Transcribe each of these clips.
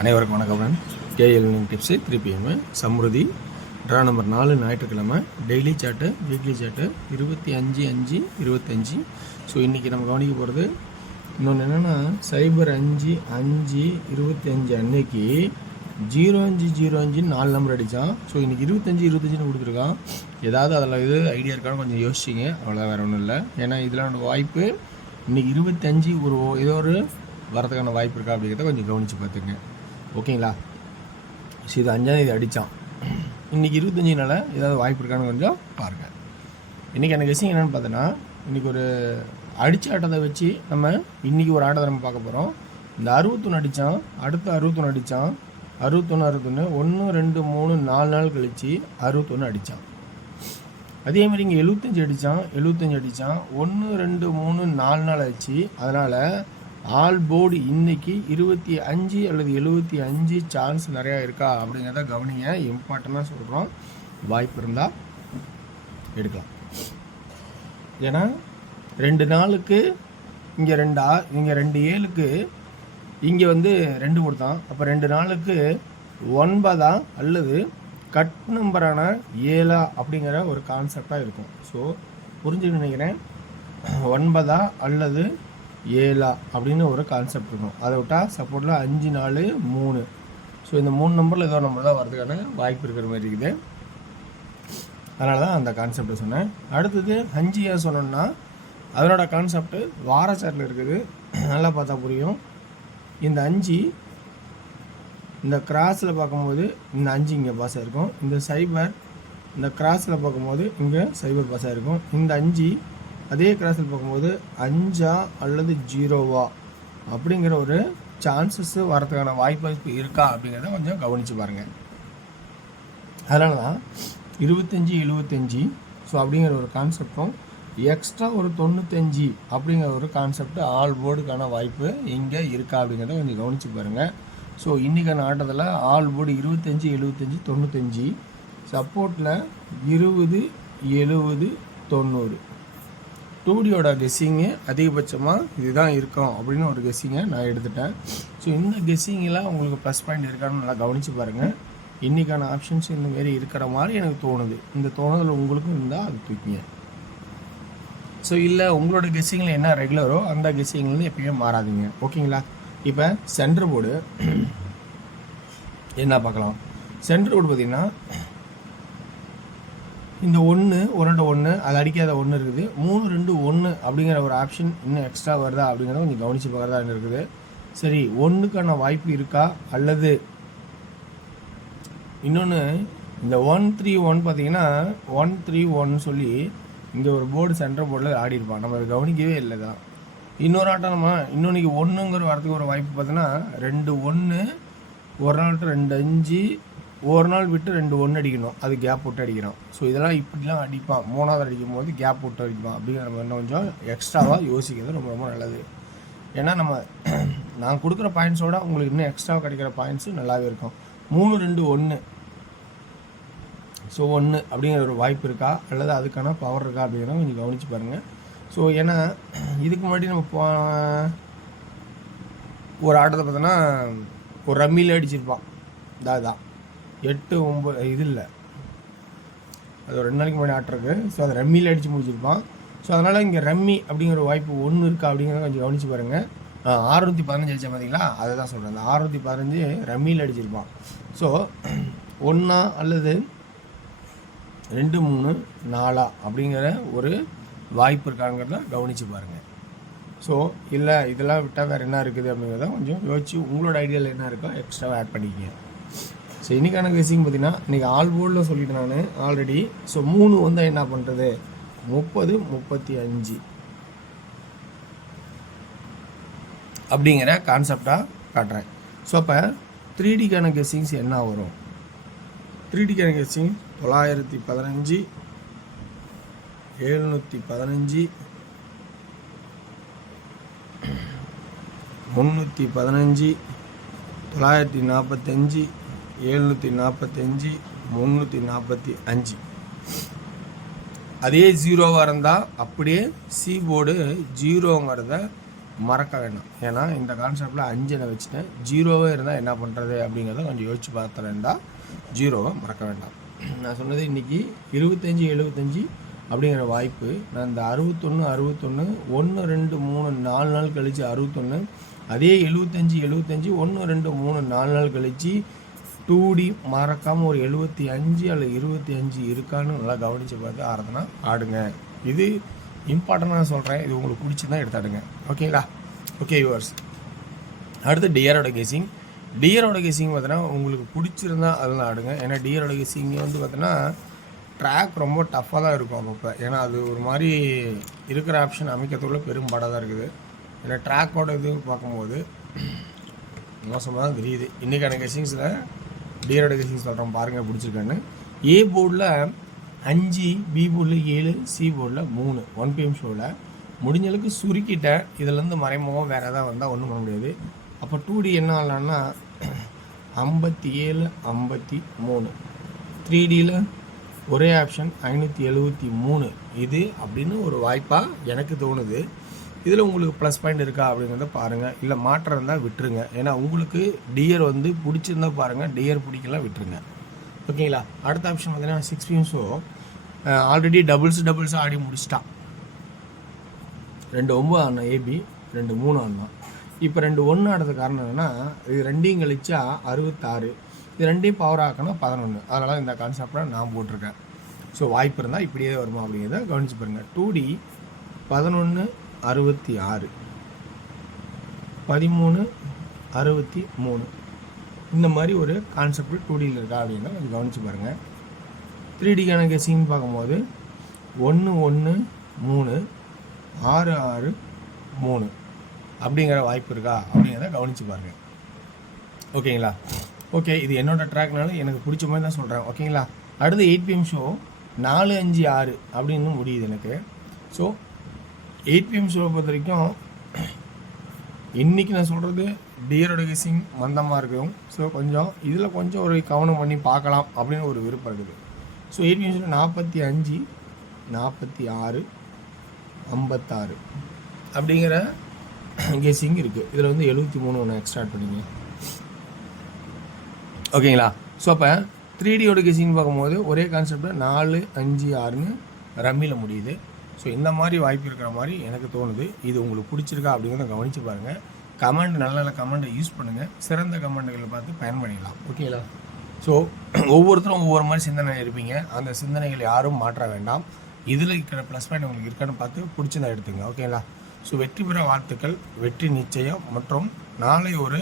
அனைவருக்கும் வணக்கம். KL tips 3 PM Samruddhi draw number 4 ஞாயிற்றுக்கிழமை daily chart weekly chart 25/5/25. So இன்றைக்கி நம்ம கவனிக்க போகிறது இன்னொன்று என்னென்னா சைபர் 5/5/25 அன்னைக்கு 05/05 4 நம்பர் அடித்தான். ஸோ இன்றைக்கி 25/25 கொடுத்துருக்கான். ஏதாவது அதில் இது ஐடியா இருக்கான்னு கொஞ்சம் யோசிச்சிங்க, அவ்வளோதான், வேறு ஒன்றும் இல்லை. ஏன்னா இதில் வாய்ப்பு இன்றைக்கி 25 ஏதோ ஒரு வரதுக்கான வாய்ப்பு இருக்கா அப்படிங்கிறத கொஞ்சம் கவனித்து பார்த்துங்க, ஓகேங்களா? ஸோ இது 5ஆம் தேதி அடித்தான். இன்றைக்கி 25 ஏதாவது வாய்ப்பு இருக்கான்னு கொஞ்சம் பாருங்கள். இன்றைக்கி எனக்கு கெஸ்ஸிங் என்னென்னு பார்த்தோன்னா, இன்றைக்கி ஒரு அடித்த ஆட்டத்தை வச்சு நம்ம இன்றைக்கி ஒரு ஆட்டத்தை நம்ம பார்க்க போகிறோம். இந்த 61 அடித்தான், அடுத்து 61 அடித்தான், 61 1 2 3 4 நாள் கழித்து 61 அடித்தான். அதேமாதிரி இங்கே 75 அடித்தான், 75 அடித்தான், 1 2 3 4 நாள் ஆச்சு. அதனால் ஆல் போர்டு இன்றைக்கி 25 அல்லது 75 சான்ஸ் நிறையா இருக்கா அப்படிங்கிறத கவனிங்க. இம்பார்ட்டண்ட்டாக சொல்கிறோம், வாய்ப்பு இருந்தால் எடுக்கலாம். ஏன்னா 2 நாளுக்கு இங்கே 2 7க்கு இங்கே 2 கொடுத்தான். அப்போ 2 நாளுக்கு 9 அல்லது கட் நம்பரான 7 அப்படிங்கிற ஒரு கான்செப்டாக இருக்கும். ஸோ புரிஞ்சுன்னு நினைக்கிறேன். 9 அல்லது 7 அப்படின்னு ஒரு கான்செப்ட் இருக்கும். அதை விட்டால் சப்போர்ட்டில் 5 4 3. ஸோ இந்த 3 நம்பரில் ஏதோ நம்பர் தான் வரதுக்கான வாய்ப்பு இருக்கிற மாதிரி இருக்குது. அதனால தான் அந்த கான்செப்டை சொன்னேன். அடுத்தது 5 ஏன் சொன்னோன்னா, அதனோட கான்செப்ட்டு வார சார்ட்டில் இருக்குது. நல்லா பார்த்தா புரியும். இந்த 5 இந்த கிராஸில் பார்க்கும்போது இந்த 5 இங்கே பாஸ் ஆகிருக்கும். இந்த சைபர் இந்த கிராஸில் பார்க்கும்போது இங்கே சைபர் பாஸ் ஆகிருக்கும். இந்த 5 அதே கிராஸில் பார்க்கும்போது 5 அல்லது 0 அப்படிங்கிற ஒரு சான்சஸ் வரதுக்கான வாய்ப்பு இருக்கா அப்படிங்கிறத கொஞ்சம் கவனித்து பாருங்கள். அதனால தான் 25/75 ஸோ அப்படிங்கிற ஒரு கான்செப்டும் எக்ஸ்ட்ரா ஒரு 95 அப்படிங்கிற ஒரு கான்செப்ட் ஆல் போர்டுக்கான வாய்ப்பு இங்கே இருக்கா அப்படிங்கிறத கொஞ்சம் கவனித்து பாருங்கள். ஸோ இன்றைக்கான ஆட்டத்தில் ஆல் போர்டு 25/75 95, சப்போர்ட்டில் 20 70 90. 2Dயோட கெஸ்ஸிங்கு அதிகபட்சமாக இதுதான் இருக்கும் அப்படின்னு ஒரு கெஸ்ஸிங்கை நான் எடுத்துட்டேன். ஸோ இந்த கெஸ்ஸிங்கில் உங்களுக்கு ப்ளஸ் பாயிண்ட் இருக்கான்னு நல்லா கவனித்து பாருங்கள். இன்றைக்கான ஆப்ஷன்ஸ் இந்தமாரி இருக்கிற மாதிரி எனக்கு தோணுது. இந்த தோணுதல் உங்களுக்கும் இருந்தால் அது தூக்கிங்க. ஸோ இல்லை உங்களோட கெஸ்ஸிங்கில் என்ன ரெகுலரோ அந்த கெஸ்ஸிங்லேருந்து எப்பயுமே மாறாதீங்க, ஓகேங்களா? இப்போ சென்டர் போர்டு என்ன பார்க்கலாம். சென்டர் போர்டு பார்த்திங்கன்னா இந்த 1 1 அது அடிக்காத 1 இருக்குது. 3 2 1 அப்படிங்கிற ஒரு ஆப்ஷன் இன்னும் எக்ஸ்ட்ரா வருதா அப்படிங்கிறத கொஞ்சம் கவனித்து பார்க்குறதா இருக்குது. சரி, 1க்கான வாய்ப்பு இருக்கா அல்லது இன்னொன்று இந்த 131 பார்த்தீங்கன்னா 131 சொல்லி இங்கே ஒரு போர்டு சென்டர் போர்டில் ஆடிருப்பான். நம்ம அதை கவனிக்கவே இல்லை தான். இன்னொரு ஆட்டம் நம்ம இன்னொன்றைக்கி 1ங்கிற வரத்துக்கு ஒரு வாய்ப்பு பார்த்தோன்னா 2 1 ஒரு நாள் 2 5 ஒரு நாள் விட்டு 2 1 அடிக்கணும். அது கேப் விட்டு அடிக்கிறோம். ஸோ இதெல்லாம் இப்படிலாம் அடிப்பான். 3வது அடிக்கும் போது கேப் விட்டு அடிப்பான் அப்படிங்கிற நம்ம இன்னும் கொஞ்சம் எக்ஸ்ட்ராவாக யோசிக்கிறது ரொம்ப ரொம்ப நல்லது. ஏன்னா நான் கொடுக்குற பாயிண்ட்ஸோட உங்களுக்கு இன்னும் எக்ஸ்ட்ராவாக கிடைக்கிற பாயிண்ட்ஸு நல்லாவே இருக்கும். 3 2 1 ஸோ 1 அப்படிங்கிற ஒரு வாய்ப்பு இருக்கா அல்லது அதுக்கான பவர் இருக்கா அப்படிங்கிறத கொஞ்சம் கவனித்து பாருங்கள். ஸோ ஏன்னா இதுக்கு முன்னாடி நம்ம ஒரு ஆட்டத்தை பார்த்தோன்னா ஒரு ரம்மியில் அடிச்சிருப்பான். தான் 8 9 இது இல்லை, அது ஒரு 2 நாளைக்கு முன்னாடி ஆட்டிருக்கு. ஸோ அதை ரம்மியில் அடித்து முடிச்சிருப்பான். ஸோ அதனால் இங்கே ரம்மி அப்படிங்கிற வாய்ப்பு 1 இருக்கா அப்படிங்கிறத கொஞ்சம் கவனித்து பாருங்கள். 615 அடித்தா பார்த்தீங்களா, அதை தான் சொல்கிறேன். அந்த 615 ரம்மியில் அடிச்சிருப்பான். ஸோ 1 அல்லது 2 3 4 அப்படிங்கிற ஒரு வாய்ப்பு இருக்காங்கிறத கவனித்து பாருங்கள். ஸோ இல்லை இதெல்லாம் விட்டால் வேறு என்ன இருக்குது அப்படிங்கிறத கொஞ்சம் யோசிச்சு உங்களோட ஐடியாவில் என்ன இருக்கோ எக்ஸ்ட்ராவாக ஆட் பண்ணிக்கங்க. ஸோ இன்றைக்கான கெஸ்ஸிங் பார்த்தீங்கன்னா இன்றைக்கி ஆல் போர்டில் சொல்லிட்டேன் நான் ஆல்ரெடி. ஸோ 3 வந்தால் என்ன பண்ணுறது, 30 35 அப்படிங்கிற கான்செப்டாக காட்டுறேன். ஸோ அப்போ 3Dக்கான கெஸ்ஸிங்ஸ் என்ன வரும்? 3Dக்கான கெஸ்ஸிங் 915 715 315 945 745 345. அதே 0வாக இருந்தால் அப்படியே சி போர்டு 0ங்கிறத மறக்க வேண்டாம். ஏன்னா இந்த கான்செப்டில் 5 நான் வச்சுட்டேன். 0வே இருந்தால் என்ன பண்ணுறது அப்படிங்கிறத கொஞ்சம் யோசிச்சு பார்த்துறேன்டா. 0வை மறக்க வேண்டாம். நான் சொன்னது இன்றைக்கி 25-75 அப்படிங்கிற வாய்ப்பு. நான் இந்த 61 1 2 3 4 நாள் கழித்து 61, அதே 75 1 2 3 4 நாள் கழித்து 2D மறக்காமல் ஒரு 75 அல்லது 25 இருக்கான்னு நல்லா கவனித்து பார்த்து ஆடுறதுனா ஆடுங்க. இது இம்பார்ட்டண்டாக சொல்கிறேன். இது உங்களுக்கு பிடிச்சிருந்தா எடுத்தாடுங்க. ஓகேங்களா? ஓகே யூவர்ஸ், அடுத்து டியரோட கேசிங். டியரோட கேசிங் பார்த்தீங்கன்னா உங்களுக்கு பிடிச்சிருந்தா அதெல்லாம் ஆடுங்க. ஏன்னா டியரோட கேசிங் வந்து பார்த்தீங்கன்னா ட்ராக் ரொம்ப டஃப்பாக தான் இருக்கும் அப்பப்போ. ஏன்னா அது ஒரு மாதிரி இருக்கிற ஆப்ஷன் அமைக்கிறதுக்குள்ள பெரும்பாடாக தான் இருக்குது. ஏன்னா ட்ராக்கோட இது பார்க்கும்போது மோசமாக தான் தெரியுது. இன்றைக்கான கெஸிங்ஸில் டியரோட கெஸிங் சொல்கிறோம் பாருங்கள் பிடிச்சிருக்கேன்னு. ஏ போர்டில் 5, பி போர்டில் 7, சி போர்டில் 3 1 PM ஷோவில் முடிஞ்சளவுக்கு சுருக்கிட்டேன். இதிலேருந்து மறைமுகம் வேறு எதாவது வந்தால் ஒன்றும் பண்ண முடியாது. அப்போ 2D என்ன ஆகலான்னா 57 53, 3Dயில் ஒரே ஆப்ஷன் 573 இது அப்படின்னு ஒரு வாய்ப்பாக எனக்கு தோணுது. இதில் உங்களுக்கு ப்ளஸ் பாயிண்ட் இருக்கா அப்படிங்கிறத பாருங்கள். இல்லை மாற்றம் இருந்தால் விட்டுருங்க. ஏன்னா உங்களுக்கு டியர் வந்து பிடிச்சிருந்தா பாருங்கள், டியர் பிடிக்கலாம் விட்டுருங்க. ஓகேங்களா? அடுத்த ஆப்ஷன் பார்த்தீங்கன்னா 6 PM ஷோ ஆல்ரெடி டபுள்ஸ் ஆடி முடிச்சிட்டான். 2 9 ஆடினான் ஏபி, 2 3 ஆடினான். இப்போ 2 1 ஆடுறது காரணம் என்னென்னா இது 2ஐயும் கழிச்சா 66, இது 2ஐயும் பவர் ஆக்கணும் 11. அதனால் இந்த கான்செப்டில் நான் போட்டிருக்கேன். ஸோ வாய்ப்பு இருந்தால் இப்படியே வருமா அப்படிங்கிறத கவனிச்சு பாருங்கள். 2D 11 66 13 63 இந்த மாதிரி ஒரு கான்செப்ட் 2Dயில் இருக்கா அப்படின்னா கொஞ்சம் கவனிச்சு பாருங்கள். 3Dக்கான கெஸிங்னு பார்க்கும்போது 1 1 3 6 6 3 அப்படிங்கிற வாய்ப்பு இருக்கா அப்படிங்கிறத கவனித்து பாருங்கள். ஓகேங்களா? ஓகே, இது என்னோடய ட்ராக்னால எனக்கு பிடிச்ச மாதிரி தான் சொல்கிறேன். ஓகேங்களா? அடுத்து 8 PM ஷோ 4 5 6 அப்படின்னு முடியுது எனக்கு. ஸோ 8 PM ஷோவை பொறுத்த வரைக்கும் இன்றைக்கி நான் சொல்கிறது டியரோட கெஸிங் மந்தமாக இருக்கும். ஸோ கொஞ்சம் இதில் கொஞ்சம் ஒரு கவனம் பண்ணி பார்க்கலாம் அப்படின்னு ஒரு விருப்பம் இருக்குது. ஸோ 8 PM ஷோவில் 45 46 56 அப்படிங்கிற கெஸிங் இருக்குது. இதில் வந்து 73 ஒன்று எக்ஸ்ட்ரா பண்ணிங்க. ஓகேங்களா? ஸோ அப்போ 3Dயோட கெஸிங் பார்க்கும்போது ஒரே கான்செப்டில் 4 5 6ன்னு ரம்மியில் முடியுது. ஸோ இந்த மாதிரி வாய்ப்பு இருக்கிற மாதிரி எனக்கு தோணுது. இது உங்களுக்கு பிடிச்சிருக்கா அப்படிங்கிறத கவனித்து பாருங்கள். கமெண்ட் நல்ல நல்ல கமெண்ட்டை யூஸ் பண்ணுங்கள். சிறந்த கமெண்ட்டுகளை பார்த்து பயன் பண்ணிடலாம். ஓகேங்களா? ஸோ ஒவ்வொருத்தரும் ஒவ்வொரு மாதிரி சிந்தனை இருப்பீங்க. அந்த சிந்தனைகள் யாரும் மாற்ற வேண்டாம். இதில் இருக்கிற ப்ளஸ் பாயிண்ட் உங்களுக்கு இருக்கான்னு பார்த்து பிடிச்சிருந்தா எடுத்துங்க. ஓகேங்களா? ஸோ வெற்றி பெற வாழ்த்துக்கள், வெற்றி நிச்சயம். மற்றும் நாளை ஒரு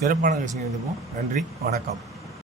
சிறப்பான விஷயம் இருப்போம். நன்றி, வணக்கம்.